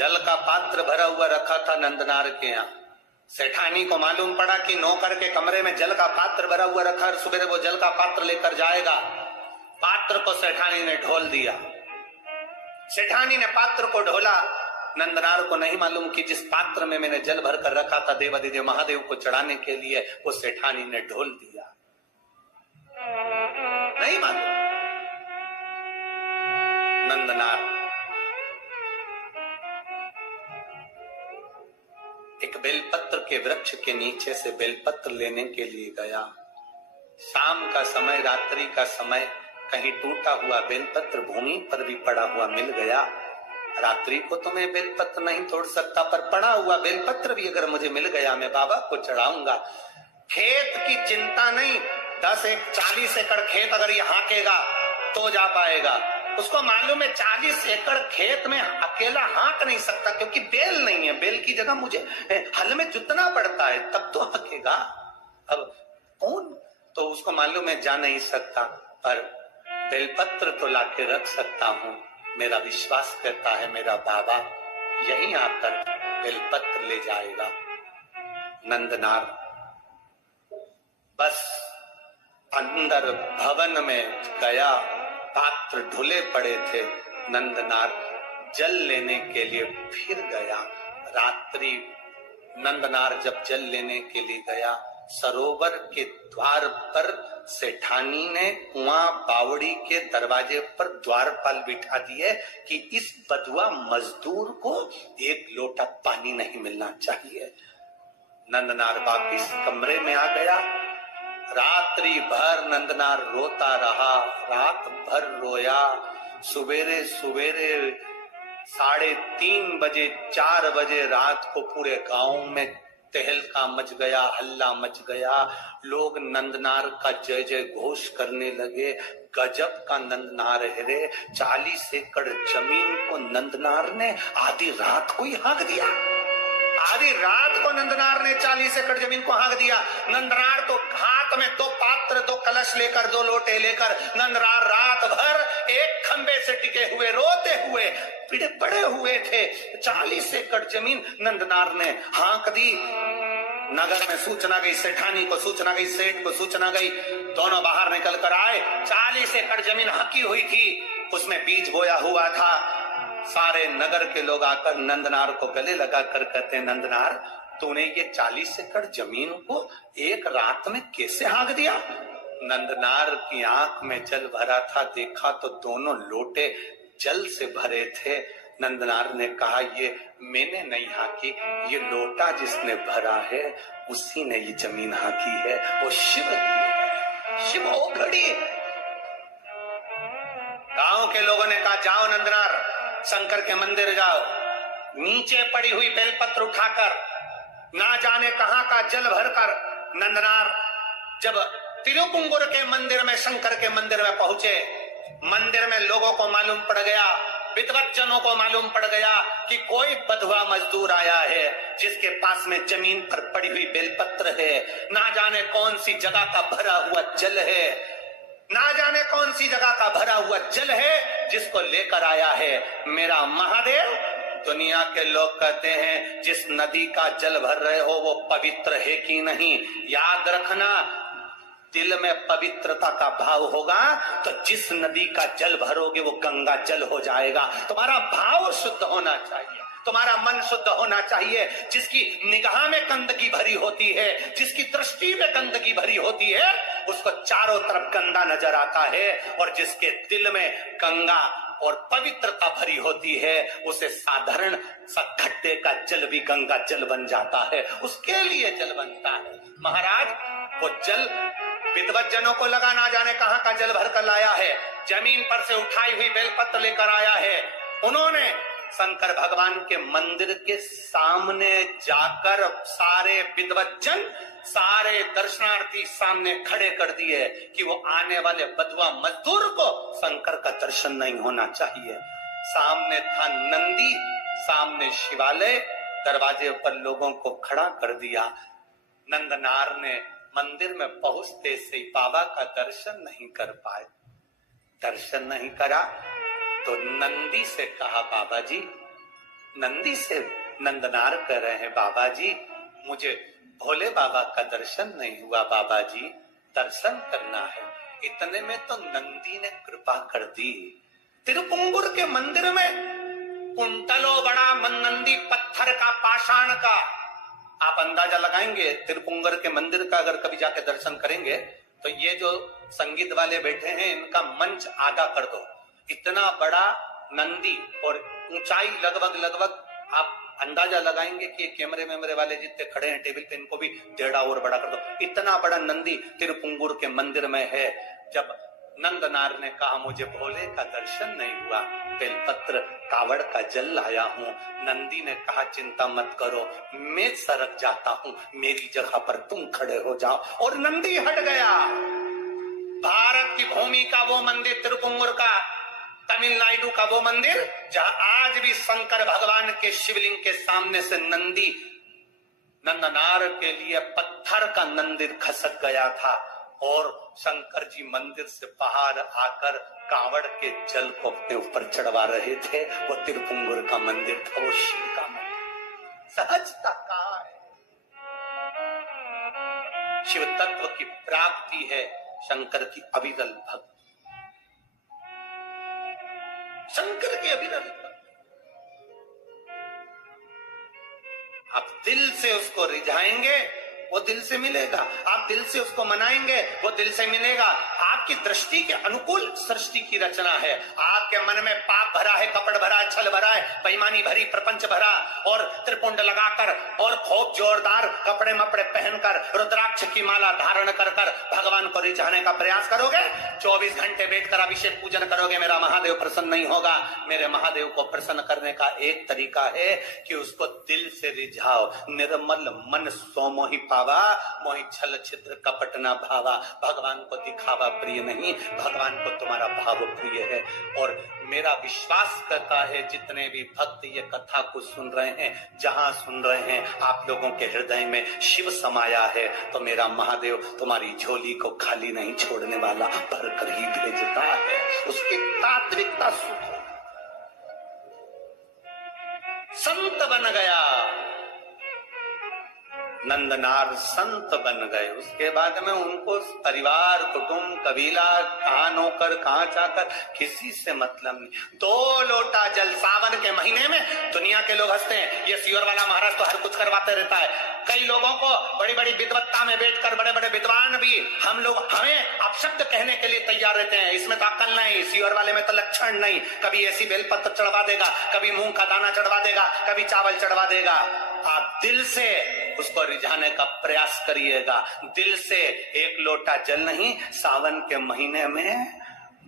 जल का पात्र भरा हुआ रखा था नंदनार के यहाँ। सेठानी को मालूम पड़ा कि नौकर के कमरे में जल का पात्र भरा हुआ रखा है, सुबह वो जल का पात्र लेकर जाएगा। पात्र को सेठानी ने ढोल दिया। सेठानी ने पात्र को ढोला। नंदनार को नहीं मालूम कि जिस पात्र में मैंने जल भरकर रखा था देवादिदेव महादेव को चढ़ाने के लिए, वो सेठानी ने ढोल दिया। नहीं मालूम। नंदनार एक बेलपत्र के वृक्ष के नीचे से बेलपत्र लेने के लिए गया। शाम का समय, रात्रि का समय, कहीं टूटा हुआ बेलपत्र भूमि पर भी पड़ा हुआ मिल गया। रात्रि को तो मैं बेलपत्र नहीं तोड़ सकता, पर पड़ा हुआ बेलपत्र भी अगर मुझे मिल गया मैं बाबा को चढ़ाऊंगा। खेत की चिंता नहीं, 40 एकड़ खेत अगर ये हाँकेगा तो जा पाएगा। उसको मालूम है 40 एकड़ खेत में अकेला हाँक नहीं सकता, क्योंकि बेल नहीं है। बेल की जगह मुझे हल में जुतना पड़ता है, तब तो हाँकेगा। अब कौन, तो उसको मालूम है जा नहीं सकता, पर बेलपत्र तो लाके रख सकता हूं। मेरा विश्वास करता है मेरा बाबा यहीं आकर बेलपत्र ले जाएगा। नंदनार बस अंदर भवन में गया। पात्र ढुले पड़े थे। नंदनार जल लेने के लिए फिर गया। रात्रि नंदनार जब जल लेने के लिए गया, सरोवर के द्वार पर सेठानी ने कुआं बावड़ी के दरवाजे पर द्वारपाल बिठा दिए कि इस बधुआ मजदूर को एक लोटा पानी नहीं मिलना चाहिए। नंदनार वापिस कमरे में आ गया। रात्रि भर नंदनार रोता रहा, रात भर रोया। सुबेरे सुबेरे 3:30 बजे 4 बजे रात को पूरे गांव में तहलका मच गया, हल्ला मच गया। लोग नंदनार का जय जय घोष करने लगे। गजब का नंदनार है रे। 40 एकड़ जमीन को नंदनार ने आधी रात को ही हाँक दिया। आधी रात को नंदनार ने 40 एकड़ जमीन को हाँक दिया। नंदनार तो हाथ में 2 पात्र, 2 कलश लेकर, 2 लोटे लेकर नंदनार रात भर एक खंबे से टिके हुए रोते हुए पड़े हुए थे। 40 एकड़ जमीन नंदनार ने हाँक दी। नगर में सूचना गई, सेठानी को सूचना गई, सेठ को सूचना गई। दोनों बाहर निकल कर आए। 40 एकड़ जमीन हाँकी हुई थी, उसमें बीज बोया हुआ था। सारे नगर के लोग आकर नंदनार को गले लगा कर कहते हैं, नंदनार तूने ये 40 एकड़ जमीन को एक रात में कैसे हाँक दिया? नंदनार की आंख में जल भरा था। देखा तो दोनों लोटे जल से भरे थे। नंदनार ने कहा, ये मैंने नहीं हाँकी, ये लोटा जिसने भरा है उसी ने ये जमीन हाँकी है। वो शिव है, शिव ओघड़ी। गांव के लोगों ने कहा, जाओ नंदनार, शंकर के मंदिर जाओ। नीचे पड़ी हुई बेलपत्र उठाकर, ना जाने कहां का जल भरकर नंदनार जब तिरुपुंगुर के मंदिर में, शंकर के मंदिर में पहुंचे, मंदिर में लोगों को मालूम पड़ गया, विद्वज्जनों को मालूम पड़ गया कि कोई बधुआ मजदूर आया है जिसके पास में जमीन पर पड़ी हुई बेलपत्र है। ना जाने कौन सी जगह का भरा हुआ जल है, ना जाने कौन सी जगह का भरा हुआ जल है जिसको लेकर आया है मेरा महादेव। दुनिया के लोग कहते हैं जिस नदी का जल भर रहे हो वो पवित्र है कि नहीं। याद रखना, दिल में पवित्रता का भाव होगा तो जिस नदी का जल भरोगे वो गंगा जल हो जाएगा। तुम्हारा भाव शुद्ध होना चाहिए, तुम्हारा मन शुद्ध होना चाहिए। जिसकी निगाह में गंदगी भरी होती है, जिसकी दृष्टि में गंदगी भरी होती है, उसको चारों तरफ गंदा नजर आता है। और जिसके दिल में गंगा और पवित्रता भरी होती है, उसे साधारण सा खड्डे का जल भी गंगा जल बन जाता है, उसके लिए जल बनता है। महाराज वो जल विद्वज्जनों को लगा ना जाने कहां का जल भर कर लाया है, जमीन पर से उठाई हुई बेलपत्र लेकर आया है। उन्होंने शंकर भगवान के मंदिर के सामने जाकर सारे विद्वज्जन, सारे दर्शनार्थी सामने खड़े कर दिए कि वो आने वाले बधुआ मजदूर को शंकर का दर्शन नहीं होना चाहिए। सामने था नंदी, सामने शिवालय, दरवाजे पर लोगों को खड़ा कर दिया। नंदनार ने मंदिर में पहुंचते से बाबा का दर्शन नहीं कर पाए। दर्शन नहीं करा तो नंदी से कहा, बाबा जी नंदी से नंदनार कह रहे हैं, बाबा जी मुझे भोले बाबा का दर्शन नहीं हुआ, बाबा जी दर्शन करना है। इतने में तो नंदी ने कृपा कर दी। तिरुपुंगुर के मंदिर में कुंटलो बड़ा नंदी पत्थर का, पाषाण का, आप अंदाजा लगाएंगे तिरुपुंगर के मंदिर का अगर कभी जाके दर्शन करेंगे तो ये जो संगीत वाले बैठे हैं इनका मंच आगा कर दो, इतना बड़ा नंदी, और ऊंचाई लगभग आप अंदाजा लगाएंगे कि कैमरे मेमरे वाले जितने खड़े हैं टेबल पे इनको भी 1.5 और बड़ा कर दो, इतना बड़ा नंदी तिरुपुंगुर के मंदिर में है। जब नंदनार ने कहा मुझे भोले का दर्शन नहीं हुआ, बेलपत्र कावड़ का जल लाया हूं, नंदी ने कहा चिंता मत करो, मैं सरक जाता हूं, मेरी जगह पर तुम खड़े हो जाओ, और नंदी हट गया। भारत की भूमि का वो मंदिर तिरुपुंगुर का, तमिलनाडु का वो मंदिर जहां आज भी शंकर भगवान के शिवलिंग के सामने से नंदी नंदनार के लिए पत्थर का मंदिर खसक गया था, और शंकर जी मंदिर से बाहर आकर कावड़ के जल को अपने ऊपर चढ़वा रहे थे। वो तिरुपुंगुर का मंदिर था, वो शिव का मंदिर। सहजता कहाँ है? शिव तत्व की प्राप्ति है शंकर की अविरल भक्ति, शंकर की अविरल भक्ति। आप दिल से उसको रिझाएंगे वो दिल से मिलेगा, आप दिल से उसको मनाएंगे वो दिल से मिलेगा। आपकी दृष्टि के अनुकूल सृष्टि की रचना है। आपके मन में पाप भरा है, कपट भरा है, छल भरा है, बेईमानी भरी, प्रपंच भरा, और त्रिपुंड लगाकर और खूब जोरदार कपड़े मपड़े पहनकर रुद्राक्ष की माला धारण कर भगवान को रिझाने का प्रयास करोगे, 24 घंटे बैठकर अभिषेक पूजन करोगे, मेरा महादेव प्रसन्न नहीं होगा। मेरे महादेव को प्रसन्न करने का एक तरीका है कि उसको दिल से रिझाओ। निर्मल मन सोमोहि पावा, मोहि छल छिद्र कपट ना भावा। भगवान को दिखावा प्रिय नहीं, भगवान को तुम्हारा भाव प्रिय है। और मेरा विश्वास करता है जितने भी भक्त ये कथा को सुन रहे हैं, जहां सुन रहे हैं, आप लोगों के हृदय में शिव समाया है, तो मेरा महादेव तुम्हारी झोली को खाली नहीं छोड़ने वाला, भरकर ही भेजता है। उसकी तात्विकता सुख, संत बन गया नंदनार, संत बन गए। उसके बाद में उनको परिवार, कुटुंब, कबीला, कहां नौकर, कहां चाकर, किसी से मतलब नहीं। 2 लोटा जल सावन के महीने में दुनिया के लोग हंसते हैं, ये सियोर वाला महाराज तो हर कुछ करवाते रहता है। कई लोगों को बड़ी बड़ी विद्वत्ता में बैठकर बड़े बड़े विद्वान भी हमें अपशब्द कहने के लिए तैयार रहते हैं, इसमें तो अक्ल नहीं, सियोर वाले में तो लक्षण नहीं। कभी ऐसी बेलपत्र चढ़वा देगा, कभी मूंग का दाना चढ़वा देगा, कभी चावल चढ़वा देगा। आप दिल से उसको रिझाने का प्रयास करिएगा, दिल से। 1 लोटा जल नहीं, सावन के महीने में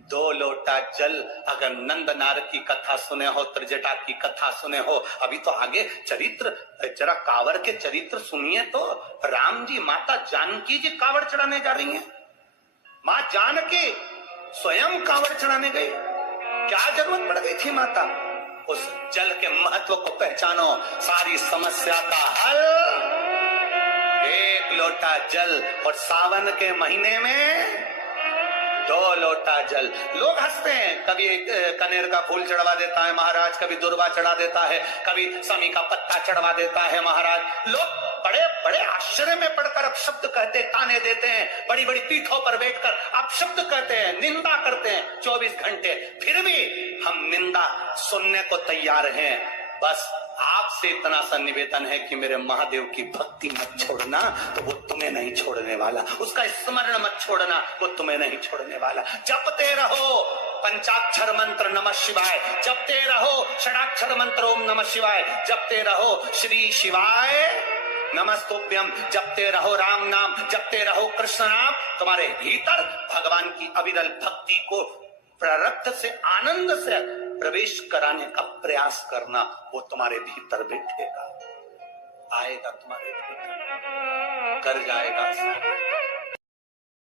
2 लोटा जल। अगर नंदनार की कथा सुने हो, त्रिजटा की कथा सुने हो, अभी तो आगे चरित्र, जरा कांवड़ के चरित्र सुनिए तो। राम जी, माता जानकी जी कांवड़ चढ़ाने जा रही हैं, माँ जानकी स्वयं कांवड़ चढ़ाने गई, क्या जरूरत पड़ गई थी माता? उस जल के महत्व को पहचानो, सारी समस्या का हल 1 लोटा जल। और सावन के महीने में 2 लोटा जल। लोग हंसते हैं, कभी कनेर का फूल चढ़वा देता है महाराज, कभी दुर्वा चढ़ा देता है, कभी समी का पत्ता चढ़वा देता है महाराज। लोग बड़े बड़े आश्चर्य में पड़कर अपशब्द कहते, ताने देते हैं, बड़ी बड़ी पीठों पर बैठकर अपशब्द कहते हैं, निंदा करते हैं 24 घंटे। फिर भी हम निंदा सुनने को तैयार हैं। बस आपसे इतना सा निवेदन है कि मेरे महादेव की भक्ति मत छोड़ना, तो वो तुम्हें नहीं छोड़ने वाला। उसका स्मरण मत छोड़ना, वो तुम्हें नहीं छोड़ने वाला। जपते रहो पंचाक्षर मंत्र नमः शिवाय, जपते रहो षडाक्षर मंत्र ओम नमः शिवाय, जपते रहो श्री शिवाय नमस्तुभ्यम, जपते रहो राम नाम, जपते रहो कृष्ण नाम। तुम्हारे भीतर भगवान की अविरल भक्ति को प्रारब्ध से, आनंद से प्रवेश कराने का प्रयास करना, वो तुम्हारे भीतर बैठेगा, आएगा तुम्हारे भीतर, कर जाएगा।